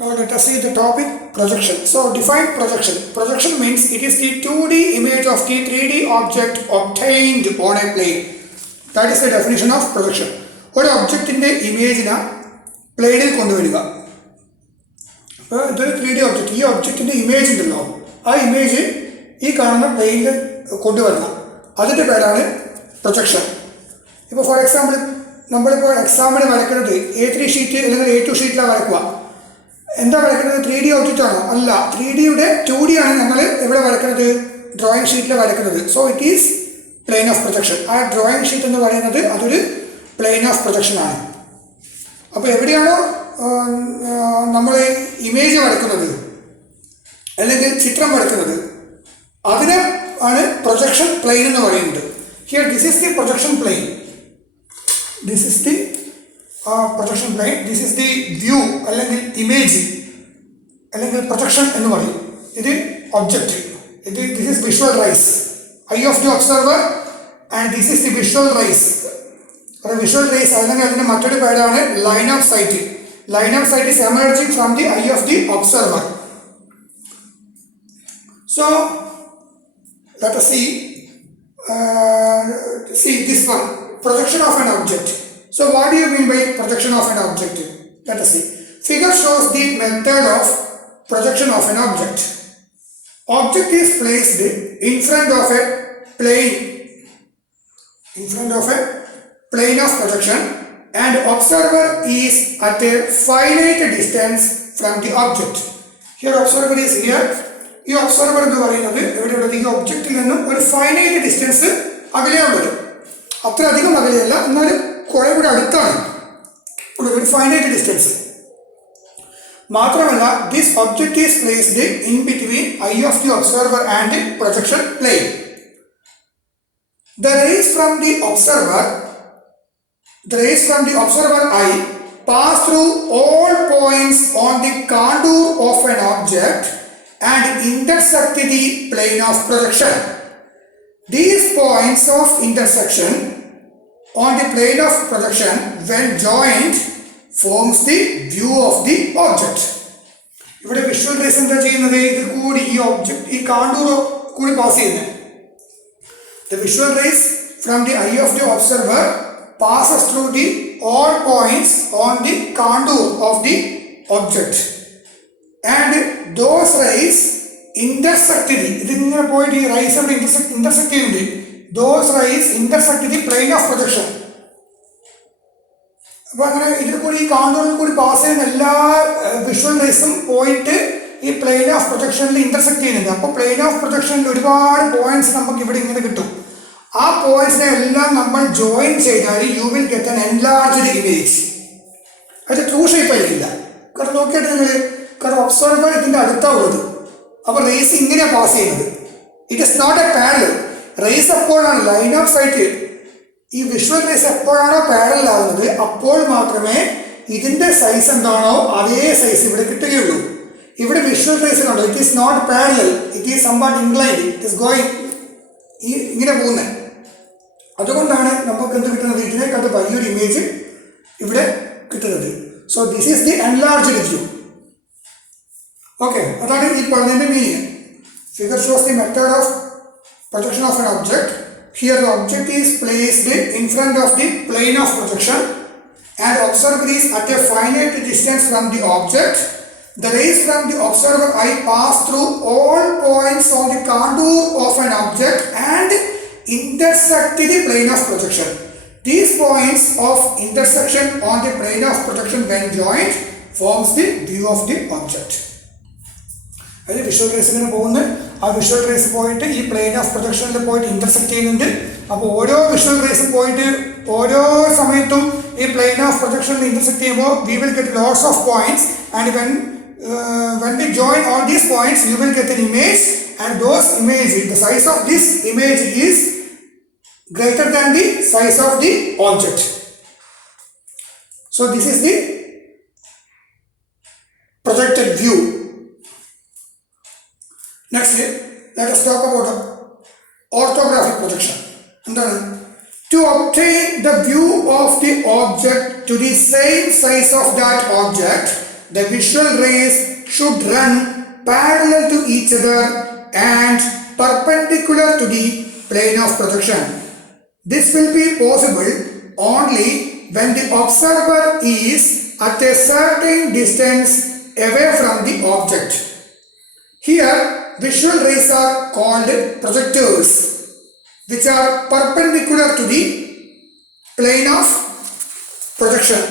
Now let us see the topic projection. So define projection. Projection means it is the 2D image of the 3D object obtained on a plane. That is the definition of projection. ഒരു ഒബ്ജക്റ്റിൻ്റെ ഇമേജിനെ പ്ലെയിനിൽ കൊണ്ടുവരിക. അപ്പോൾ ഇതൊരു 3D object. ഈ ഒബ്ജക്റ്റിൻ്റെ image ഉണ്ടല്ലോ, ആ image ഈ കാണുന്ന പ്ലെയിനിൽ കൊണ്ടുവരണം. അതിൻ്റെ പേരാണ് പ്രൊജക്ഷൻ. ഇപ്പോൾ ഫോർ എക്സാമ്പിൾ നമ്മളിപ്പോൾ എക്സാമിന് വരയ്ക്കുന്നത് A3 ഷീറ്റ് അല്ലെങ്കിൽ A2 ഷീറ്റിലാണ് വരയ്ക്കുക. എന്താ വരയ്ക്കുന്നത്? 3D ഒബ്ജക്റ്റ് ആണോ? അല്ല, 3Dയുടെ 2D ആണ് ഞങ്ങൾ എവിടെ വരയ്ക്കുന്നത്? ഡ്രോയിങ് ഷീറ്റിൽ വരയ്ക്കുന്നത്. So it is plain of projection. ആ ഡ്രോയിങ് ഷീറ്റ് എന്ന് പറയുന്നത് അതൊരു പ്ലെയിൻ ഓഫ് പ്രൊജക്ഷൻ ആണ്. അപ്പോൾ എവിടെയാണോ നമ്മൾ ഇമേജ് വരയ്ക്കുന്നത് അല്ലെങ്കിൽ ചിത്രം വരയ്ക്കുന്നത് അതിനെ ആണ് പ്രൊജക്ഷൻ പ്ലെയിൻ എന്ന് പറയുന്നത്. Here this is the projection plane. This is the projection plane. This is the view അല്ലെങ്കിൽ ഇമേജ് അല്ലെങ്കിൽ പ്രൊജക്ഷൻ എന്ന് പറയും. ഇത് object. This is visual rays, eye of the observer, and this is the visual rays. Visual rays അല്ലെങ്കിൽ അതിൻ്റെ മറ്റൊരു പേരാണ് line of sight. Line of sight is emerging from the eye of the observer. So let us see this one, projection of an object. So what do you mean by projection of an object? Let us see. Figure shows the method of projection of an object. Object is placed in front of a plane, of projection, and observer is at a finite distance from the object. Here observer is here. ഈ observer എന്ന് പറയുന്നത് എവിടെയുള്ളത്? ഈ ഒബ്ജക്റ്റിൽ നിന്നും ഒരു finite distance അകലെയുള്ളത്. അത്ര അധികം അകലെയല്ല, എന്നാലും കുറേ കൂടെ അടുത്താണ് ഒരു ഫൈനൈറ്റ് ഡിസ്റ്റൻസ്. മാത്രമല്ല, this object is placed in between eye of the observer and projection plane. The rays from the observer eye pass through all points on the contour of an object and intersect the plane of projection. These points of intersection on the plane of projection, when joined, forms the view of the object. ഇവിടെ visual raise എന്താ ചെയ്യുന്നത്? ഇത് കൂടി ഈ object ഈ കാണ്ടൂർ കൂടി pass ചെയ്യുന്നത്. The visual rays from the eye of the observer passes through the all points on the contour of the object. And those rays intersect ഇതിങ്ങനെ പോയിട്ട് ഈ റൈസ് അവിടെ ഇന്റർസെക്ട് ചെയ്യുന്നുണ്ട്. those rays intersect the plane of projection. അപ്പോൾ അങ്ങനെ ഇതിൽ കൂടി ഈ കാണ്ടൂറിൽ കൂടി പാസ് ചെയ്യുന്ന എല്ലാ വിഷ്വൽ റേസും പോയിട്ട് ഈ പ്ലെയിൻ ഓഫ് പ്രൊജക്ഷനിൽ ഇന്റർസെക്ട് ചെയ്യുന്നുണ്ട്. അപ്പോൾ പ്ലെയിൻ ഓഫ് പ്രൊജക്ഷനിൽ ഒരുപാട് പോയിന്റ്സ് നമുക്ക് ഇവിടെ ഇങ്ങനെ കിട്ടും. ആ പോയിന്റ്സിനെ എല്ലാം നമ്മൾ ജോയിൻ ചെയ്താൽ you will get an enlarged image. അത് ട്രൂ ഷേപ്പ് ആയിരിക്കില്ല. കാരണം നോക്കിയിട്ട് നിങ്ങൾ, കാരണം ഒബ്സർവർ ഇതിൻ്റെ അടുത്താണ് ഉള്ളത്. അപ്പോൾ റേസ് ഇങ്ങനെയാണ് പാസ് ചെയ്യുന്നത്. It is not a parallel. Rays എപ്പോഴാണ് ലൈൻ ഓഫ് സൈറ്റ്, ഈ വിഷ്വൽ റേസ് എപ്പോഴാണോ പാരലൽ ആകുന്നത് അപ്പോൾ മാത്രമേ ഇതിൻ്റെ സൈസ് എന്താണോ അതേ സൈസ് ഇവിടെ കിട്ടുകയുള്ളൂ. ഇവിടെ വിഷ്വൽ റേസ് കണ്ടോ, it is not parallel, it is somewhat inclined, it is going ഇങ്ങനെ പോകുന്നത്. അതുകൊണ്ടാണ് നമുക്ക് എന്ത് കിട്ടുന്നത്? ഇതിനെക്കാട്ട് വലിയൊരു ഇമേജ് ഇവിടെ കിട്ടുന്നത്. So this is the enlarged view. Okay, അതാണ് ഈ പറഞ്ഞതിൻ്റെ meaning. Figure shows the method of projection of an object. Here the object is placed in front of the plane of projection and observer is at a finite distance from the object. The rays from the observer eye pass through all points on the contour of an object and intersect the plane of projection. These points of intersection on the plane of projection, when joined, forms the view of the object. അതായത് visual raise ഇങ്ങനെ പോകുന്നത്, ആ visual raise പോയിട്ട് ഈ plain of പ്രൊജക്ഷനിൽ പോയിട്ട് intersect ചെയ്യുന്നുണ്ട്. അപ്പോൾ ഓരോ വിഷ്വൽ റേസും പോയിട്ട് ഓരോ സമയത്തും ഈ പ്ലെയിൻ ഓഫ് പ്രൊജക്ഷനിൽ ഇന്റർസെക്ട് ചെയ്യുമ്പോൾ we will get lots of points, and when we join all these points you will get an image, and those images, the size of this image is greater than the size of the object. So this is the projected view. Next, let us talk about orthographic projection. To obtain the view of the object to the same size of that object, the visual rays should run parallel to each other and perpendicular to the plane of projection. This will be possible only when the observer is at a certain distance away from the object. Here, visual rays are called projectors, which are perpendicular to the plane of projection.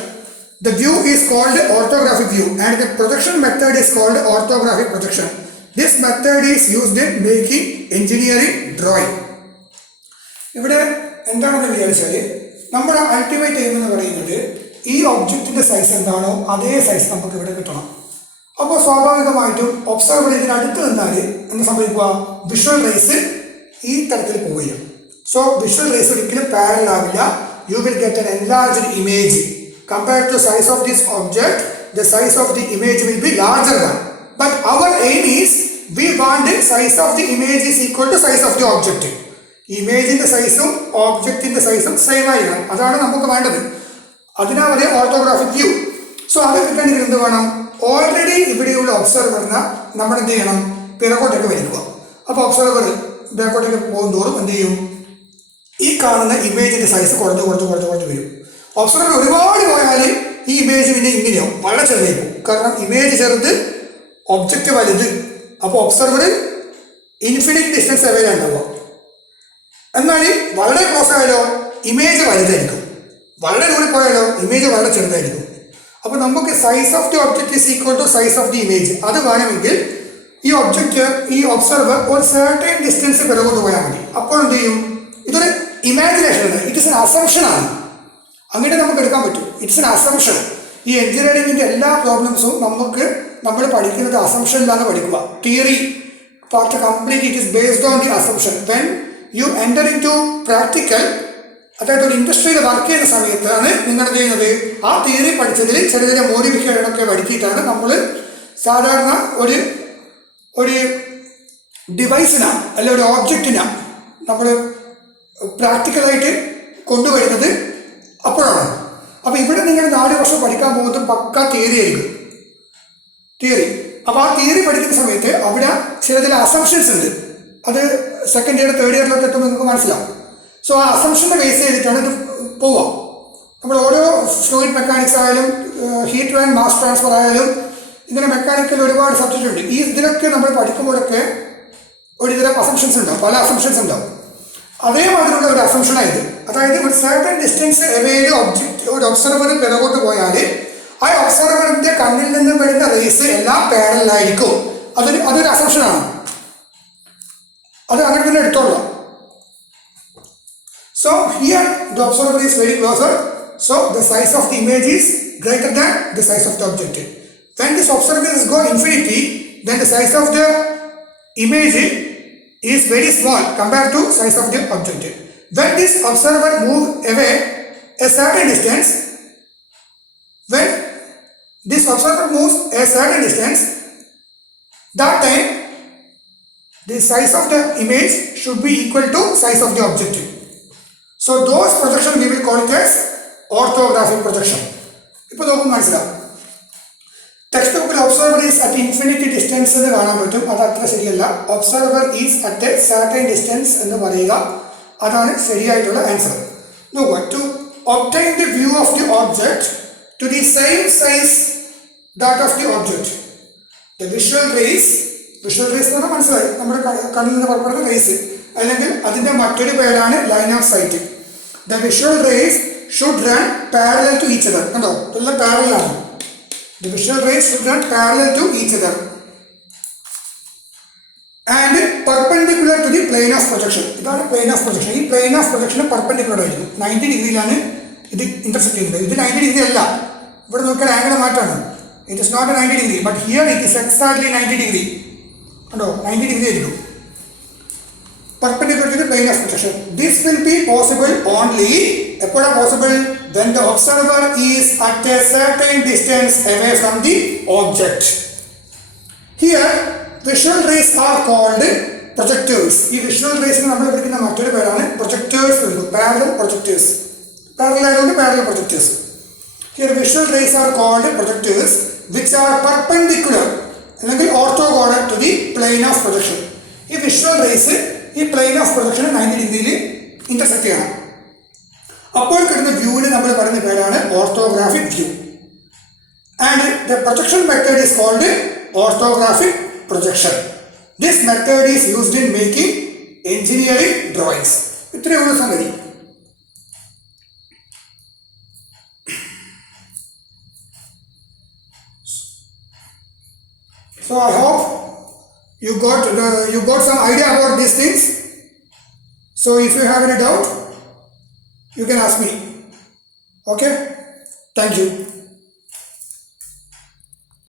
The view is called orthographic view and the projection method is called orthographic projection. This method is used in making engineering drawing. ഇവിടെ എന്താണെന്ന് വിചാരിച്ചാൽ നമ്മുടെ ultimate aim എന്ന് പറയുന്നത് ഈ ഒബ്ജക്റ്റിൻ്റെ size എന്താണോ അതേ size നമുക്ക് ഇവിടെ കിട്ടണം. അപ്പോൾ സ്വാഭാവികമായിട്ടും ഒബ്സർവർ ഇതിനടുത്ത് നിന്നാൽ എന്ത് സംഭവിക്കുക, വിഷ്വൽ റേസ് ഈ തരത്തിൽ പോവുകയും. സോ വിഷ്വൽ റേസ് ഒരിക്കലും പാരലൽ ആവില്ല. You will get an enlarged image. Compared to size of this object, the size of the image will be larger than. But our aim is we want the size of the image is equal to size of the object. ഇമേജിന്റെ സൈസും ഓബ്ജക്റ്റിന്റെ സൈസും same ആയിരിക്കണം. അതാണ് നമുക്ക് വേണ്ടത്. അതിനാണ് ഒരു orthographic view. So അത് കിട്ടണമെങ്കിൽ എന്ത് വേണം, ഓൾറെഡി ഇവിടെയുള്ള ഒബ്സർവറിനെ നമ്മൾ എന്ത് ചെയ്യണം, പിറകോട്ടേക്ക് വലിക്കുക. അപ്പോൾ ഒബ്സർവർ പിറകോട്ടേക്ക് പോകുന്തോറും എന്ത് ചെയ്യും, ഈ കാണുന്ന ഇമേജിന്റെ സൈസ് കുറഞ്ഞു വരും. ഒബ്സർവർ ഒരുപാട് പോയാൽ ഈ ഇമേജ് പിന്നെ ഇങ്ങനെയാവും, വളരെ ചെറുതായി പോകും. കാരണം ഇമേജ് ചെറുത്, ഒബ്ജക്റ്റ് വലുത്. അപ്പോൾ ഒബ്സർവർ ഇൻഫിനിറ്റ് ഡിസ്റ്റൻസ് അവൈലബിൾ ഉണ്ടാവുക. എന്നാൽ വളരെ ക്ലോസ് ആയാലോ ഇമേജ് വലുതായിരിക്കും, വളരെ ദൂരെ പോയാലോ ഇമേജ് വളരെ ചെറുതായിരിക്കും. അപ്പോൾ നമുക്ക് size of the object is equal to size of the image. അത് വേണമെങ്കിൽ ഈ ഒബ്ജക്റ്റ്, ഈ ഒബ്സർവർ ഒരു സർട്ടൻ ഡിസ്റ്റൻസ് പിറകോട്ട് പോയാൽ മതി. അപ്പോൾ എന്ത് ചെയ്യും, ഇതൊരു ഇമാജിനേഷൻ ആണ്, ഇറ്റ് ഇസ് എൻ അസംഷൻ ആണ്. അങ്ങനെ നമുക്ക് എടുക്കാൻ പറ്റും. It's an assumption. ഈ എഞ്ചിനീയറിംഗിൻ്റെ എല്ലാ പ്രോബ്ലംസും നമ്മൾ പഠിക്കുന്നത് അസംഷനിലാണ് പഠിക്കുക. Theory part complete it is based on the assumption. When you enter into practical, അതായത് ഒരു ഇൻഡസ്ട്രിയിൽ വർക്ക് ചെയ്യുന്ന സമയത്താണ് നിങ്ങൾ എന്ത് ചെയ്യുന്നത്, ആ തിയറി പഠിച്ചതിൽ ചെറിയ മോഡിഫിക്കേഷനൊക്കെ വരുത്തിയിട്ടാണ് നമ്മൾ സാധാരണ ഒരു ഡിവൈസിനാ അല്ല ഒരു ഓബ്ജക്റ്റിനാ നമ്മൾ പ്രാക്ടിക്കലായിട്ട് കൊണ്ടുവരുന്നത്. അപ്പോഴാണ്. അപ്പോൾ ഇവിടെ നിങ്ങൾ 4 വർഷം പഠിക്കാൻ പോകുന്നത് പക്ക തിയറി ആയിരിക്കും. അപ്പോൾ ആ തിയറി പഠിക്കുന്ന സമയത്ത് അവിടെ ചില അസംഷൻസ് ഉണ്ട്. അത് സെക്കൻഡ് ഇയർ തേർഡ് ഇയറിലൊക്കെ എത്തുമ്പോൾ നിങ്ങൾക്ക് മനസ്സിലാവും. സോ ആ അസംഷൻ്റെ ബേസ് ചെയ്തിട്ടാണ് ഇത് പോവുക. നമ്മൾ ഓരോ ഫ്ലൂയിഡ് മെക്കാനിക്സ് ആയാലും ഹീറ്റ് ആൻഡ് മാസ് ട്രാൻസ്ഫർ ആയാലും ഇങ്ങനെ മെക്കാനിക്കൽ ഒരുപാട് സബ്ജക്റ്റ് ഉണ്ട്. ഇതിലൊക്കെ നമ്മൾ പഠിക്കുമ്പോഴൊക്കെ ഒരുതരം അസംഷൻസ് ഉണ്ടാവും, പല അസംഷൻസ് ഉണ്ടാവും. അതേമാതിരിയുള്ള ഒരു അസംഷനായത്, അതായത് ഒരു സർട്ടൻ ഡിസ്റ്റൻസ് എവേയിൽ ഒരു ഒബ്സർവർ പിറകോട്ട് പോയാൽ ആ ഒബ്സർവറിന്റെ കണ്ണിൽ നിന്ന് വരുന്ന റേസ് എല്ലാം പാരലായിരിക്കും. അതൊരു അസംഷനാണ്. അത് അങ്ങനെ തന്നെ എടുത്തോളാം. So here the observer is very closer. So the size of the image is greater than the size of the object. When this observer is go infinity, then the size of the image is very small compared to size of the object. When this observer moves away a certain distance, that time the size of the image should be equal to size of the object. So those projection we will call it as orthographic projection. ഇപ്പോൾ നമുക്ക് മനസ്സിലാവും. Text ബുക്കിൽ observer is at infinity distance എന്ന് കാണാൻ പറ്റും. അത് അത്ര ശരിയല്ല. Observer is at a certain distance എന്ന് പറയുക, അതാണ് ശരിയായിട്ടുള്ള ആൻസർ. നോക്കുക, to obtain the view of the object to the same size that of the object, the visual rays എന്ന് പറഞ്ഞാൽ മനസ്സിലായി, നമ്മുടെ കണ്ണിൽ നിന്ന് പുറപ്പെടുന്ന റേസ്, അല്ലെങ്കിൽ അതിൻ്റെ മറ്റൊരു പേരാണ് line of sight. The visual rays should run parallel to each other. കണ്ടോ, ഇതെല്ലാം പാരലാണ്. The visual rays should run parallel to each other and perpendicular to the plane of projection. ഇതാണ് plane of projection. ഈ plane of projection perpendicular ആയിരിക്കും. 90 ഡിഗ്രിയിലാണ് ഇത് intersect ചെയ്യുന്നത്. ഇത് 90 degree അല്ല. ഇവിടെ നോക്കിയാൽ ആംഗിൾ മാറ്റാണ്. It is not 90 degree, but here it is exactly 90 degree. കണ്ടോ, 90 ഡിഗ്രി ആയിരിക്കും. Perpendicular to the plane of projection. This will be possible only എപ്പോഴാണ് possible, when the observer is at a certain distance away from the object. Here visual rays are called projectors. ഈ visual rays നമ്മൾ വിളിക്കുന്ന മറ്റൊരു പേരാണ് projectors. Parallel projectors. Parallel ആയതുകൊണ്ട് parallel projectors. Here visual rays are called projectors which are perpendicular അല്ലെങ്കിൽ orthogonal to the plane of projection. ഈ visual raise ഈ plain of projection 90 ഡിഗ്രിയിൽ ഇന്റർസെക്ട് ചെയ്യണം. അപ്പോൾ കിട്ടുന്ന വ്യൂവിന് നമ്മൾ പറയുന്ന പേരാണ് orthographic view. And the projection method is called orthographic projection. This method is used in making engineering drawings. ഇത്രയുള്ള സംഗതി. So I hope you got some idea about these things. So if you have any doubt, you can ask me. Okay? Thank you.